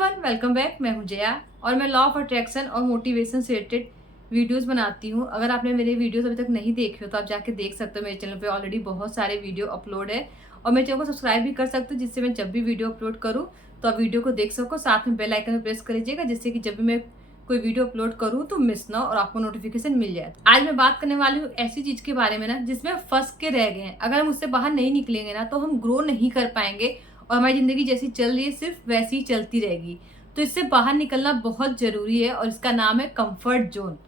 Everyone, welcome back. मैं हूं जया और मैं लॉ ऑफ अट्रैक्शन और मोटिवेशन से रिलेटेड वीडियोस बनाती हूं। अगर आपने मेरे वीडियोस अभी तक नहीं देखे हो तो आप जाके देख सकते हो। मेरे चैनल पे ऑलरेडी बहुत सारे वीडियो अपलोड है और मेरे चैनल को सब्सक्राइब भी कर सकते हो, जिससे मैं जब भी वीडियो अपलोड करूँ तो आप वीडियो को देख सको। साथ में बेल आइकन प्रेस कर लीजिएगा, जिससे कि जब भी मैं कोई वीडियो अपलोड करूँ तो मिस ना और आपको नोटिफिकेशन मिल जाए। आज मैं बात करने वाली हूँ ऐसी चीज के बारे में ना जिसमें फंस के रह गए हैं। अगर हम उससे बाहर नहीं निकलेंगे ना तो हम ग्रो नहीं कर पाएंगे और हमारी जिंदगी जैसी चल रही है सिर्फ वैसी ही चलती रहेगी। तो इससे बाहर निकलना बहुत जरूरी है और इसका नाम है कंफर्ट जोन।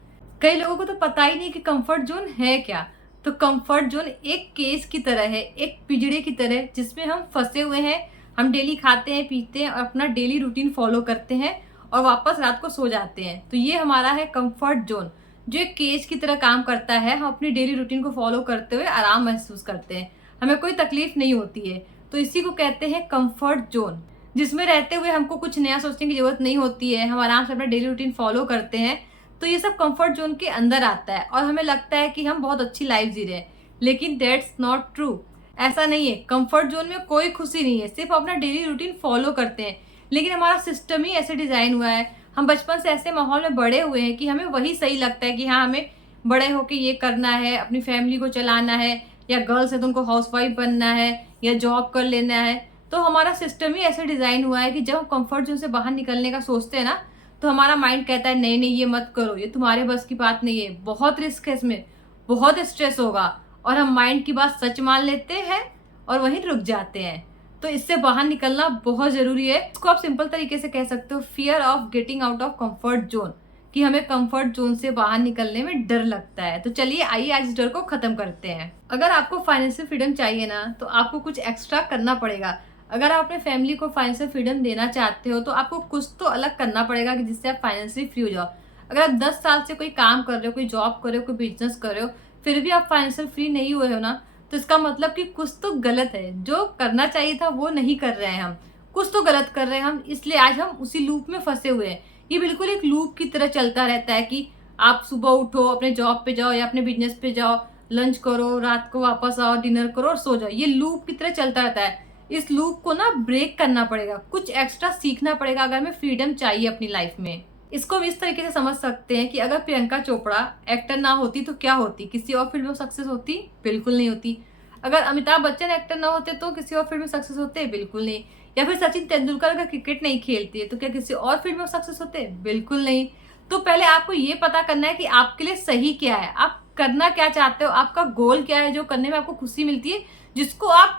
कई लोगों को तो पता ही नहीं कि कंफर्ट जोन है क्या। तो कंफर्ट जोन एक केस की तरह है, एक पिंजड़े की तरह, जिसमें हम फंसे हुए हैं। हम डेली खाते हैं, पीते हैं और अपना डेली रूटीन फॉलो करते हैं और वापस रात को सो जाते हैं। तो ये हमारा है कंफर्ट जोन, जो एक केज की तरह काम करता है। हम अपनी डेली रूटीन को फॉलो करते हुए आराम महसूस करते हैं, हमें कोई तकलीफ नहीं होती है। तो इसी को कहते हैं कंफर्ट जोन, जिसमें रहते हुए हमको कुछ नया सोचने की जरूरत नहीं होती है। हम आराम से अपना डेली रूटीन फॉलो करते हैं। तो ये सब कंफर्ट जोन के अंदर आता है और हमें लगता है कि हम बहुत अच्छी लाइफ जी रहे हैं, लेकिन दैट्स नॉट ट्रू। ऐसा नहीं है। कंफर्ट जोन में कोई खुशी नहीं है, सिर्फ अपना डेली रूटीन फॉलो करते हैं। लेकिन हमारा सिस्टम ही ऐसे डिजाइन हुआ है, हम बचपन से ऐसे माहौल में बड़े हुए हैं कि हमें वही सही लगता है कि हाँ, हमें बड़े होके ये करना है, अपनी फैमिली को चलाना है, या गर्ल्स है तो उनको हाउसवाइफ बनना है या जॉब कर लेना है। तो हमारा सिस्टम ही ऐसे डिजाइन हुआ है कि जब हम कंफर्ट जोन से बाहर निकलने का सोचते हैं ना तो हमारा माइंड कहता है नहीं नहीं, ये मत करो, ये तुम्हारे बस की बात नहीं है, बहुत रिस्क है इसमें, बहुत स्ट्रेस होगा। और हम माइंड की बात सच मान लेते हैं और वहीं रुक जाते हैं। तो इससे बाहर निकलना बहुत जरूरी है। इसको आप सिंपल तरीके से कह सकते हो, fear of getting out of comfort zone, कि हमें कंफर्ट जोन से बाहर निकलने में डर लगता है। तो चलिए आइए आज इस डर को खत्म करते हैं। अगर आपको फाइनेंशियल फ्रीडम चाहिए ना तो आपको कुछ एक्स्ट्रा करना पड़ेगा। अगर आप अपने फैमिली को फाइनेंशियल फ्रीडम देना चाहते हो तो आपको कुछ तो अलग करना पड़ेगा कि जिससे आप फाइनेंशियली फ्री हो जाओ। अगर आप 10 साल से कोई काम कर रहे हो, कोई जॉब कर रहे हो, कोई बिजनेस कर रहे हो, फिर भी आप फाइनेंशियल फ्री नहीं हुए हो ना, तो इसका मतलब कि कुछ तो गलत है। जो करना चाहिए था वो नहीं कर रहे हैं हम, कुछ तो गलत कर रहे हैं हम, इसलिए आज हम उसी लूप में फंसे हुए हैं। ये बिल्कुल एक लूप की तरह चलता रहता है कि आप सुबह उठो, अपने जॉब पे जाओ या अपने बिजनेस पे जाओ, लंच करो, रात को वापस आओ, डिनर करो और सो जाओ। ये लूप की तरह चलता रहता है। इस लूप को ना ब्रेक करना पड़ेगा, कुछ एक्स्ट्रा सीखना पड़ेगा अगर हमें फ्रीडम चाहिए अपनी लाइफ में। इसको हम इस तरीके से समझ सकते हैं कि अगर प्रियंका चोपड़ा एक्टर ना होती तो क्या होती? किसी और फील्ड में सक्सेस होती? बिल्कुल नहीं होती। अगर अमिताभ बच्चन एक्टर ना होते तो किसी और फील्ड में सक्सेस होते? बिल्कुल नहीं। या फिर सचिन तेंदुलकर अगर क्रिकेट नहीं खेलती तो क्या किसी और फील्ड में सक्सेस होते? बिल्कुल नहीं। तो पहले आपको ये पता करना है कि आपके लिए सही क्या है, आप करना क्या चाहते हो, आपका गोल क्या है, जो करने में आपको खुशी मिलती है, जिसको आप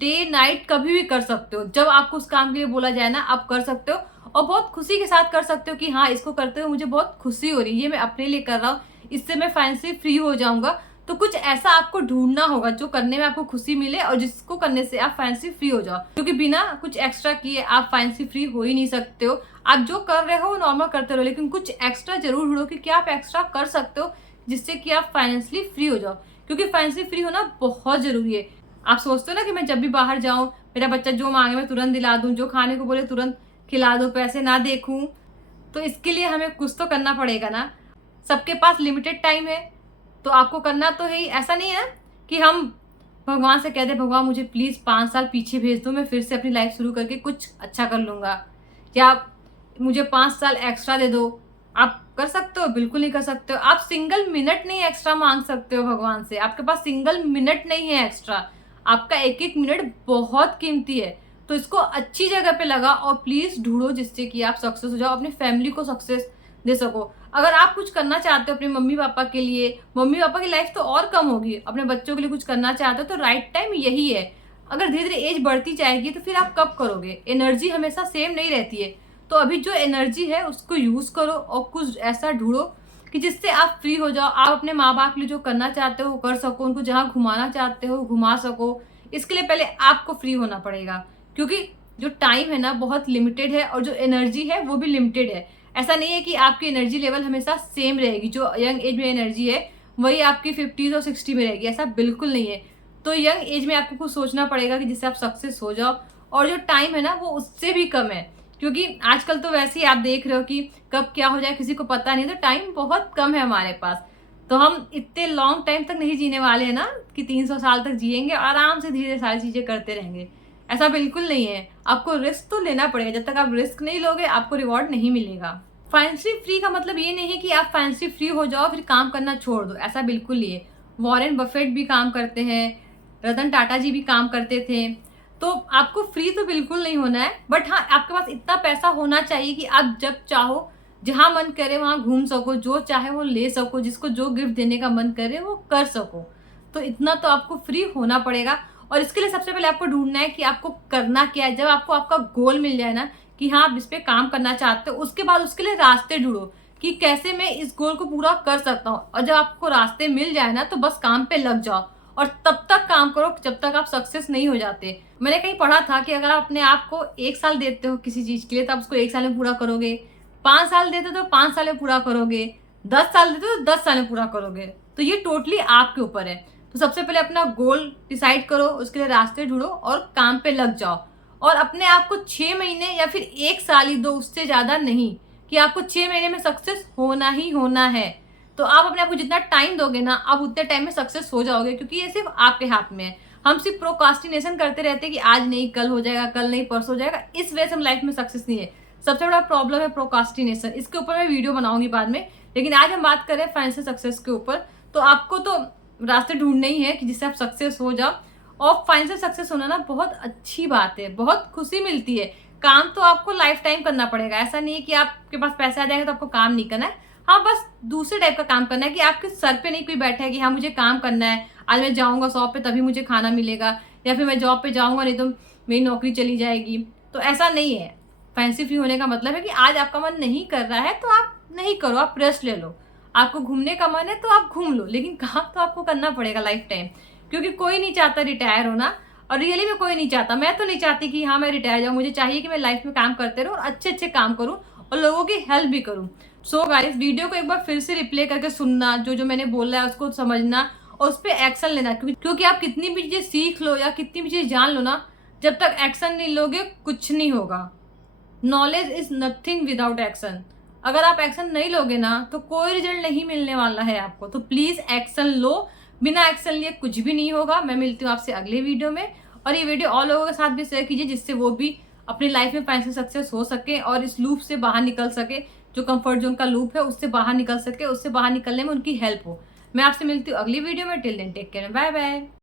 डे नाइट कभी भी कर सकते हो। जब आपको उस काम के लिए बोला जाए ना, आप कर सकते हो और बहुत खुशी के साथ कर सकते हो कि हाँ, इसको करते हुए मुझे बहुत खुशी हो रही है, ये मैं अपने लिए कर रहा हूँ, इससे मैं फाइनेंशियली फ्री हो जाऊंगा। तो कुछ ऐसा आपको ढूंढना होगा जो करने में आपको खुशी मिले और जिसको करने से आप फाइनेंशियली फ्री हो जाओ, क्योंकि बिना कुछ एक्स्ट्रा किए आप फाइनेंशियली फ्री हो ही नहीं सकते हो। आप जो कर रहे हो वो नॉर्मल करते रहो, लेकिन कुछ एक्स्ट्रा जरूर ढूंढो कि क्या आप एक्स्ट्रा कर सकते हो जिससे कि आप फाइनेंशियली फ्री हो जाओ, क्योंकि फाइनेंशियली फ्री होना बहुत जरूरी है। आप सोचते हो ना कि मैं जब भी बाहर जाऊं, मेरा बच्चा जो मांगे मैं तुरंत दिला दूं, जो खाने को बोले तुरंत खिला दूं, पैसे ना देखूं। तो इसके लिए हमें कुछ तो करना पड़ेगा ना। सबके पास लिमिटेड टाइम है तो आपको करना तो है ही। ऐसा नहीं है कि हम भगवान से कह दे भगवान मुझे प्लीज 5 साल पीछे भेज दो, मैं फिर से अपनी लाइफ शुरू करके कुछ अच्छा कर लूंगा, या मुझे 5 साल एक्स्ट्रा दे दो। आप कर सकते हो? बिल्कुल नहीं कर सकते हो। आप सिंगल मिनट नहीं एक्स्ट्रा मांग सकते हो भगवान से, आपके पास सिंगल मिनट नहीं है एक्स्ट्रा। आपका एक एक मिनट बहुत कीमती है। तो इसको अच्छी जगह पे लगा और प्लीज ढूंढो जिससे कि आप सक्सेस हो जाओ, अपनी फैमिली को सक्सेस दे सको। अगर आप कुछ करना चाहते हो अपने मम्मी पापा के लिए, मम्मी पापा की लाइफ तो और कम होगी, अपने बच्चों के लिए कुछ करना चाहते हो तो राइट टाइम यही है। अगर धीरे धीरे एज बढ़ती जाएगी तो फिर आप कब करोगे? एनर्जी हमेशा सेम नहीं रहती है। तो अभी जो एनर्जी है उसको यूज करो और कुछ ऐसा ढूंढो कि जिससे आप फ्री हो जाओ। आप अपने माँ बाप के लिए जो करना चाहते हो वो कर सको, उनको जहाँ घुमाना चाहते हो घुमा सको। इसके लिए पहले आपको फ्री होना पड़ेगा, क्योंकि जो टाइम है ना बहुत लिमिटेड है और जो एनर्जी है वो भी लिमिटेड है। ऐसा नहीं है कि आपकी एनर्जी लेवल हमेशा सेम रहेगी। जो यंग एज में एनर्जी है वही आपकी 50s और 60 में रहेगी, ऐसा बिल्कुल नहीं है। तो यंग एज में आपको कुछ सोचना पड़ेगा कि जिससे आप सक्सेस हो जाओ। और जो टाइम है ना वो उससे भी कम है, क्योंकि आजकल तो वैसे ही आप देख रहे हो कि कब क्या हो जाए किसी को पता नहीं। तो टाइम बहुत कम है हमारे पास। तो हम इतने लॉन्ग टाइम तक नहीं जीने वाले हैं ना कि 300 साल तक जिएंगे, आराम से धीरे सारी चीजें करते रहेंगे। ऐसा बिल्कुल नहीं है। आपको रिस्क तो लेना पड़ेगा, जब तक आप रिस्क नहीं लोगे आपको रिवॉर्ड नहीं मिलेगा। फाइनेंशियली फ्री का मतलब ये नहीं है कि आप फाइनेंशियली फ्री हो जाओ फिर काम करना छोड़ दो, ऐसा बिल्कुल नहीं है। वॉरेन बफेट भी काम करते हैं, रतन टाटा जी भी काम करते थे। तो आपको फ्री तो बिल्कुल नहीं होना है, बट हाँ आपके पास इतना पैसा होना चाहिए कि आप जब चाहो जहां मन करे वहां घूम सको, जो चाहे वो ले सको, जिसको जो गिफ्ट देने का मन करे वो कर सको। तो इतना तो आपको फ्री होना पड़ेगा। और इसके लिए सबसे पहले आपको ढूंढना है कि आपको करना क्या है। जब आपको आपका गोल मिल जाए ना कि हाँ आप इस पे काम करना चाहते हो, उसके बाद उसके लिए रास्ते ढूंढो कि कैसे मैं इस गोल को पूरा कर सकता हूँ। और जब आपको रास्ते मिल जाए ना तो बस काम पे लग जाओ और तब तक काम करो जब तक आप सक्सेस नहीं हो जाते। मैंने कहीं पढ़ा था कि अगर आप अपने आप को 1 साल देते हो किसी चीज के लिए तो आप उसको 1 साल में पूरा करोगे, 5 साल देते हो तो 5 साल में पूरा करोगे, 10 साल देते हो तो 10 साल में पूरा करोगे। तो ये टोटली आपके ऊपर है। तो सबसे पहले अपना गोल डिसाइड करो, उसके लिए रास्ते ढूंढो और काम पे लग जाओ। और अपने आप को 6 महीने या फिर 1 साल ही दो, उससे ज्यादा नहीं, कि आपको 6 महीने में सक्सेस होना ही होना है। तो आप अपने आप को जितना टाइम दोगे ना आप उतने टाइम में सक्सेस हो जाओगे, क्योंकि ये सिर्फ आपके हाथ में है। हम सिर्फ प्रोकास्टिनेशन करते रहते हैं कि आज नहीं कल हो जाएगा, कल नहीं परसों हो जाएगा, इस वजह से हम लाइफ में सक्सेस नहीं है। सबसे बड़ा प्रॉब्लम है प्रोकास्टिनेशन। इसके ऊपर मैं वीडियो बनाऊंगी बाद में, लेकिन आज हम बात करें फाइनेंशियल सक्सेस के ऊपर। तो आपको तो रास्ते ढूंढने ही है कि जिससे आप सक्सेस हो जाओ। और फाइनेंशियल सक्सेस होना ना बहुत अच्छी बात है, बहुत खुशी मिलती है। काम तो आपको लाइफ टाइम करना पड़ेगा, ऐसा नहीं है कि आपके पास पैसे आ जाएंगे तो आपको काम नहीं करना है। हाँ बस दूसरे टाइप का काम करना है कि आपके सर पे नहीं कोई बैठा है कि हाँ मुझे काम करना है, आज मैं जाऊंगा शॉप पे तभी मुझे खाना मिलेगा, या फिर मैं जॉब पे जाऊंगा नहीं तो मेरी नौकरी चली जाएगी। तो ऐसा नहीं है। फैंसी फ्री होने का मतलब है कि आज आपका मन नहीं कर रहा है तो आप नहीं करो, आप रेस्ट ले लो। आपको घूमने का मन है तो आप घूम लो, लेकिन काम तो आपको करना पड़ेगा लाइफ टाइम। क्योंकि कोई नहीं चाहता रिटायर होना, और रियली में कोई नहीं चाहता। मैं तो नहीं चाहती कि हाँ मैं रिटायर जाऊँ, मुझे चाहिए कि मैं लाइफ में काम करते रहूँ और अच्छे अच्छे काम करूँ और लोगों की हेल्प भी करूँ। सो गाइस वीडियो को एक बार फिर से रिप्ले करके सुनना, जो जो मैंने बोला है उसको समझना और उस पर एक्शन लेना। क्योंकि आप कितनी भी चीजें सीख लो या कितनी भी चीजें जान लो ना, जब तक एक्शन नहीं लोगे कुछ नहीं होगा। Knowledge is nothing without action. अगर आप एक्शन नहीं लोगे ना तो कोई रिजल्ट नहीं मिलने वाला है आपको। तो प्लीज एक्शन लो, बिना एक्शन लिए कुछ भी नहीं होगा। मैं मिलती हूँ आपसे अगले वीडियो में। और ये वीडियो और लोगों के साथ भी शेयर कीजिए, जिससे वो भी अपनी लाइफ में फाइनेंशियल सक्सेस हो सके और इस लूप से बाहर निकल सके। जो कंफर्ट जोन का लूप है उससे बाहर निकल सके, उससे बाहर निकलने में उनकी हेल्प हो। मैं आपसे मिलती हूँ अगली वीडियो में। Till then take care, bye bye.